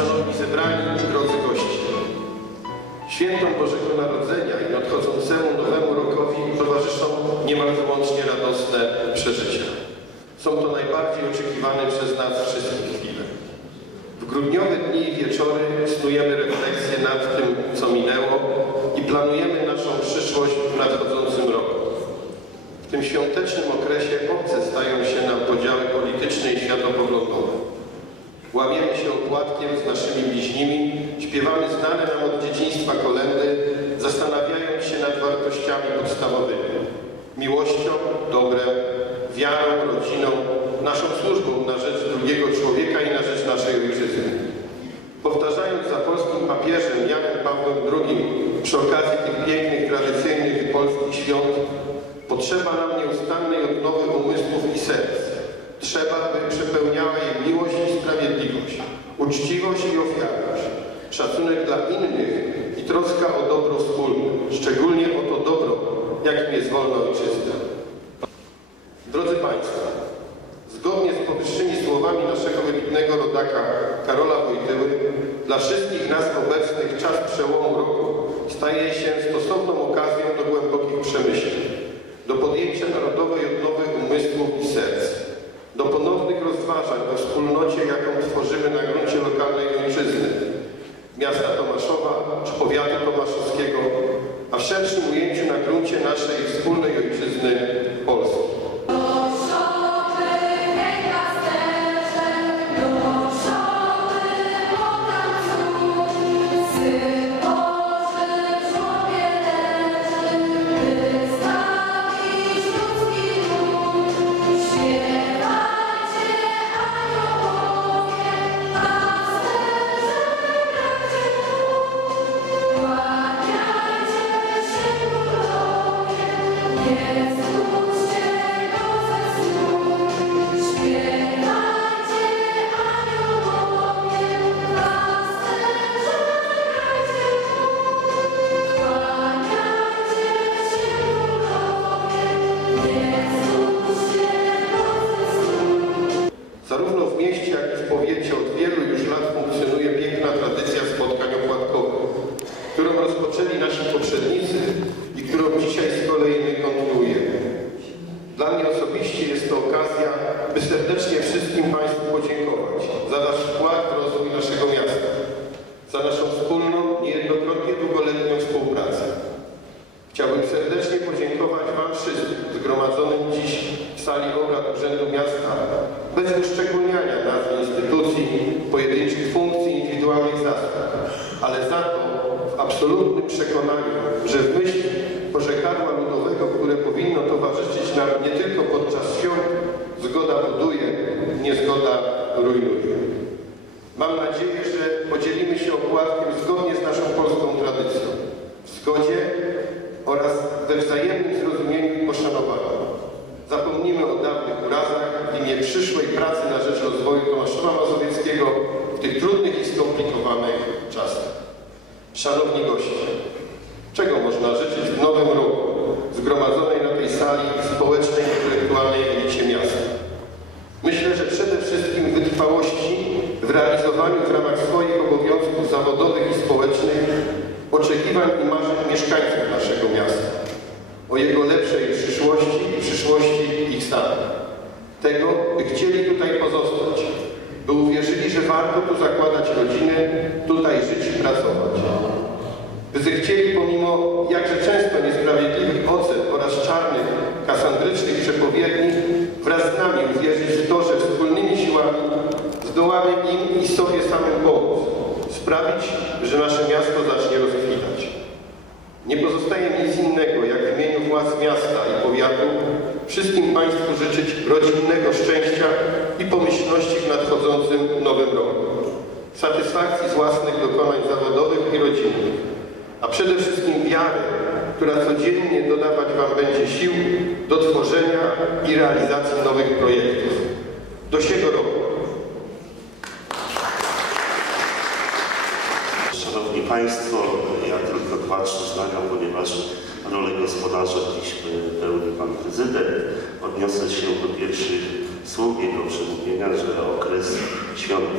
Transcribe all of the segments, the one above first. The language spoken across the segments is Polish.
szanowni zebrani i drodzy goście. Świętom Bożego Narodzenia i nadchodzącemu nowemu rokowi towarzyszą niemal wyłącznie radosne przeżycia. Są to najbardziej oczekiwane przez nas wszystkich chwile. W grudniowe dni i wieczory snujemy refleksję nad tym, co minęło i planujemy naszą przyszłość w nadchodzącym roku. W tym świątecznym okresie obce stają się nam podziały polityczne i światopoglądowe. Łamiemy się opłatkiem z naszymi bliźnimi, śpiewamy znane nam od dzieciństwa kolendy, zastanawiając się nad wartościami podstawowymi. Miłością, dobrem, wiarą, rodziną, naszą służbą na rzecz drugiego człowieka i na rzecz naszej ojczyzny. Powtarzając za polskim papieżem Janem Pawłem II przy okazji tych pięknych, tradycyjnych polskich świąt, potrzeba nam nieustannej odnowy umysłów i serc. Trzeba, by przepełniała je miłość i sprawiedliwość, uczciwość i ofiarność, szacunek dla innych i troska o dobro wspólne, szczególnie o to dobro, jakim ojczyzna. Drodzy Państwo, zgodnie z powyższymi słowami naszego wybitnego rodaka Karola Wojtyły, dla wszystkich nas obecnych czas przełomu roku staje się stosowną okazją do głębokich przemyśleń, do podjęcia narodowej odnowy umysłów i serc, do ponownych rozważań o wspólnocie, jaką tworzymy na gruncie lokalnej ojczyzny, miasta Tomaszowa czy powiatu tomaszowskiego, a w szerszym ujęciu gruncie naszej wspólnej ojczyzny pojedynczych funkcji, indywidualnych zasług, ale za to w absolutnym przekonaniu, że w myśl pożegadła ludowego, które powinno towarzyszyć nam nie tylko podczas świąt, zgoda buduje, niezgoda rujnuje. Mam nadzieję, że podzielimy się opłatkiem zgodnie z naszą polską tradycją, w zgodzie oraz we wzajemnym zrozumieniu i poszanowaniu. Zapomnimy o dawnych urazach w imię przyszłej pracy na rzecz rozwoju Tomaszowa w tych trudnych i skomplikowanych czasach. Szanowni goście, czego można życzyć w nowym roku zgromadzonej na tej sali społecznej, intelektualnej elicie miasta? Myślę, że przede wszystkim wytrwałości w realizowaniu w ramach swoich obowiązków zawodowych i społecznych oczekiwań i marzeń mieszkańców naszego miasta, o jego lepszej przyszłości i przyszłości ich samych. Tego, by chcieli tutaj pozostać, by uwierzyli, że warto tu zakładać rodziny, tutaj żyć i pracować. By zechcieli pomimo jakże często niesprawiedliwych ocen oraz czarnych, kasandrycznych przepowiedni wraz z nami uwierzyć w to, że wspólnymi siłami zdołamy im i sobie samym pomóc, sprawić, że nasze miasto zacznie rozkwitać. Nie pozostaje nic innego, jak w imieniu władz miasta i powiatu wszystkim Państwu życzyć rodzinnego szczęścia i pomyślności w nadchodzącym nowym roku. Satysfakcji z własnych dokonań zawodowych i rodzinnych, a przede wszystkim wiary, która codziennie dodawać Wam będzie sił do tworzenia i realizacji nowych projektów. Do siego roku. Szanowni Państwo, ja tylko dwa, trzy zdania, ponieważ rolę gospodarza dziś pełni Pan Prezydent. Odniosę się do pierwszych słów jego przemówienia, że okres świąt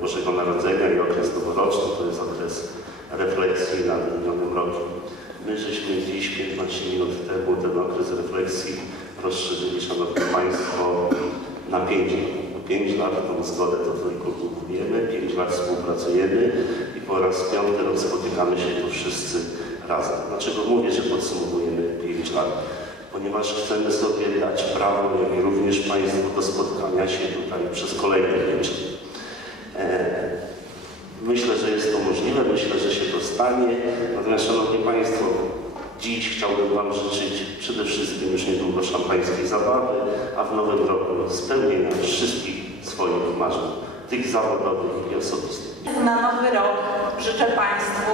Bożego Narodzenia i okres noworoczny, to jest okres refleksji nad minionym rokiem. My żeśmy dziś 15 minut temu ten okres refleksji rozszerzyli, Szanowni Państwo, na 5 lat. 5 lat tą zgodę to tylko kupujemy, 5 lat współpracujemy i po raz piąty rok spotykamy się tu wszyscy razem. Dlaczego mówię, że podsumowujemy 5 lat? Ponieważ chcemy sobie dać prawo, jak i również Państwu do spotkania się tutaj przez kolejne 5 lat. E, Myślę, że jest to możliwe, myślę, że się to stanie. Natomiast, Szanowni Państwo, dziś chciałbym Wam życzyć przede wszystkim już niedługo szampańskiej zabawy, a w nowym roku spełnienia wszystkich swoich marzeń, tych zawodowych i osobistych. Na nowy rok życzę Państwu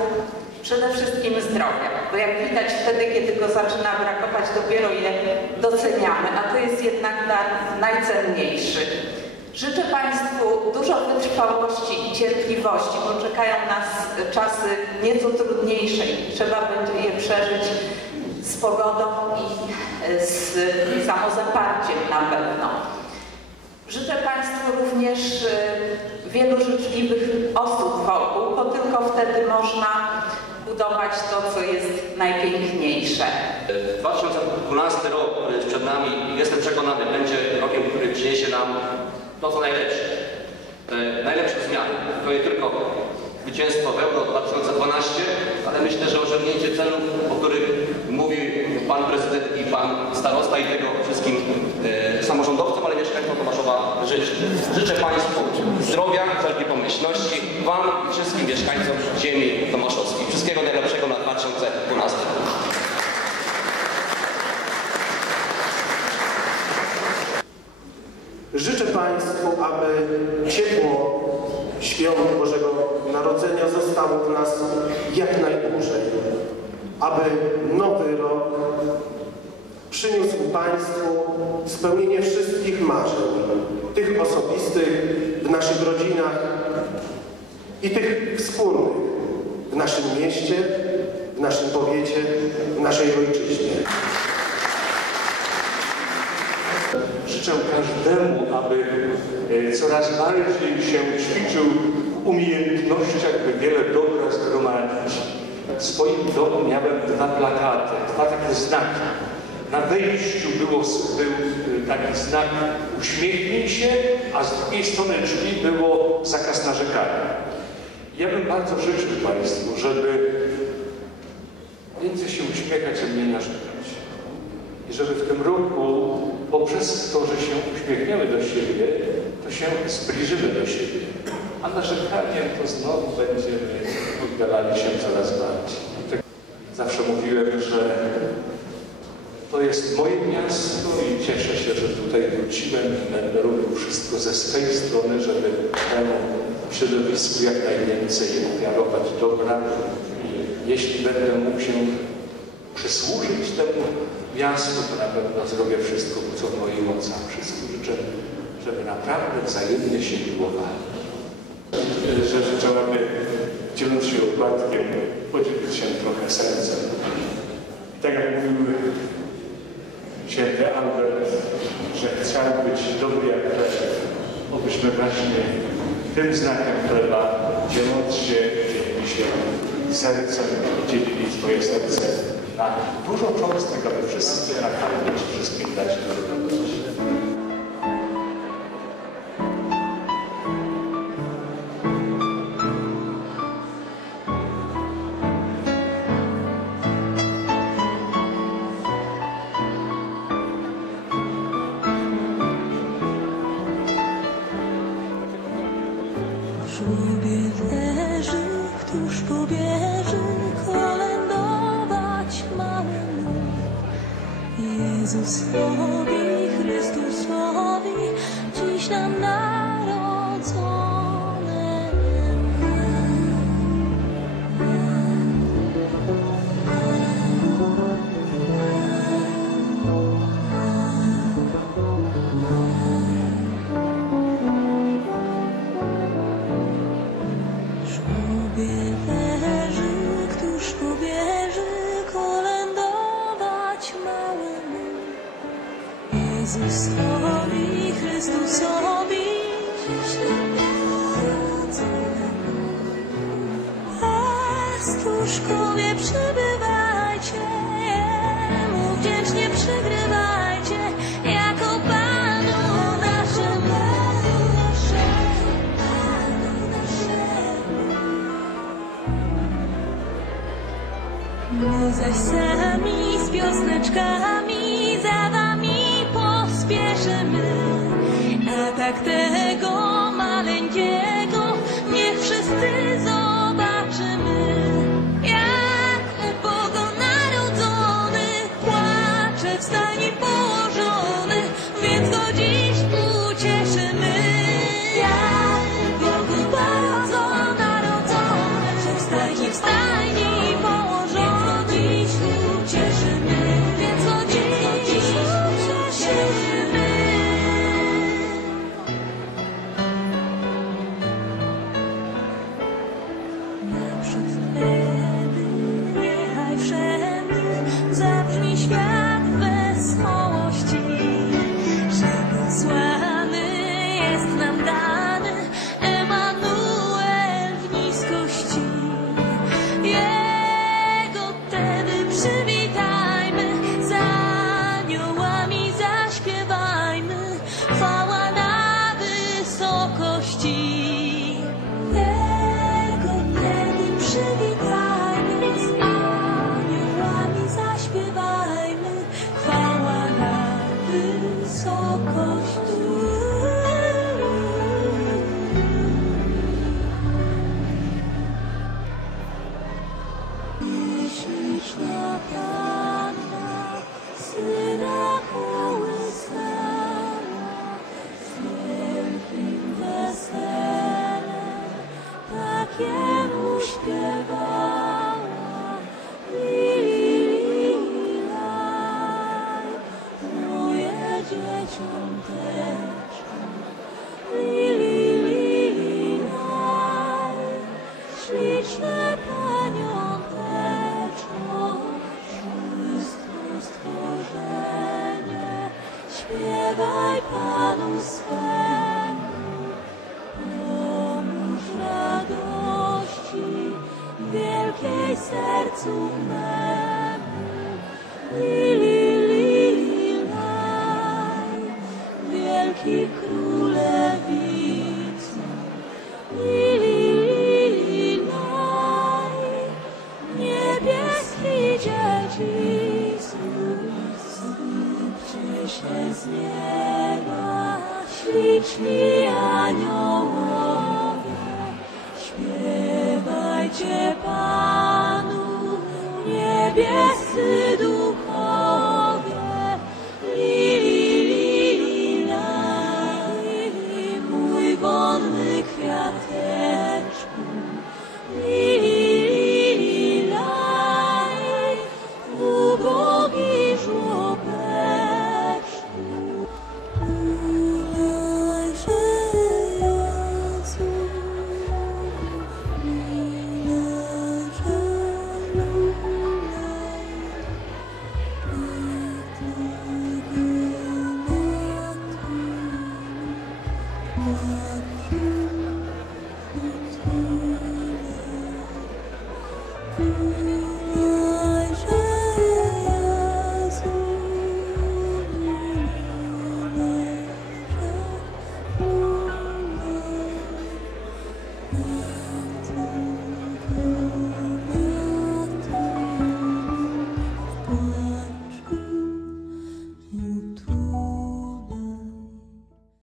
przede wszystkim zdrowia, bo jak widać wtedy, kiedy go zaczyna brakować, dopiero je doceniamy, a to jest jednak najcenniejszy. Życzę Państwu dużo wytrwałości i cierpliwości, bo czekają nas czasy nieco trudniejsze i trzeba będzie je przeżyć z pogodą i z samozaparciem na pewno. Życzę Państwu również y, wielu życzliwych osób wokół, bo tylko wtedy można budować to, co jest najpiękniejsze. 2012 rok, który jest przed nami, jestem przekonany, będzie rokiem, który przyniesie nam to, co najlepsze. Te najlepsze zmiany. To nie tylko zwycięstwo w Euro 2012, ale myślę, że osiągnięcie celów, o których mówi Pan Prezydent i Pan Starosta i tego wszystkim e, samorządowcom, ale mieszkańcom Tomaszowa życzę. Życzę Państwu zdrowia, wszelkiej pomyślności, Wam i wszystkim mieszkańcom ziemi tomaszowskiej. Wszystkiego najlepszego na 2012 rok. Życzę Państwu, aby ciepło świąt Bożego Narodzenia zostało w nas jak najdłużej. Aby nowy rok przyniósł Państwu spełnienie wszystkich marzeń, tych osobistych w naszych rodzinach i tych wspólnych w naszym mieście, w naszym powiecie, w naszej ojczyźnie. Życzę każdemu, aby e, coraz bardziej się ćwiczył w umiejętnościach, by wiele dobra zgromadzić. W swoim domu miałem dwa plakaty, dwa takie znaki. Na wejściu było, był e, taki znak uśmiechnij się, a z drugiej strony drzwi było zakaz narzekania. Ja bym bardzo życzył Państwu, żeby więcej się uśmiechać, a mniej narzekać. I żeby w tym roku poprzez to, że się uśmiechniemy do siebie, to się zbliżymy do siebie. A narzekaniem to znowu będziemy oddalali się coraz bardziej. Tak zawsze mówiłem, że to jest moje miasto i cieszę się, że tutaj wróciłem i będę robił wszystko ze swej strony, żeby temu środowisku jak najwięcej ofiarować dobra. I jeśli będę mógł się przysłużyć temu miastu, to na pewno zrobię wszystko, co w moich mocach. Wszystkim życzę, żeby naprawdę wzajemnie się miłowali. Że życzę, aby dzieląc się opłatkiem, podzielić się trochę sercem. I tak jak mówił święty Albert, że chciał być dobry jak chleb, obyśmy właśnie tym znakiem chleba, dzieląc się, dzielili się sercem, dzielili swoje serce na dużo cząstek, aby wszyscy nakarmić, wszystkim dać radość. Żółwie sami z piosneczkami, za wami pospieszymy, a tak też. Śpiewaj Panu wielkiej sercu. Lili, lili, wielki liczni aniołowie, śpiewajcie Panu niebiescy duch.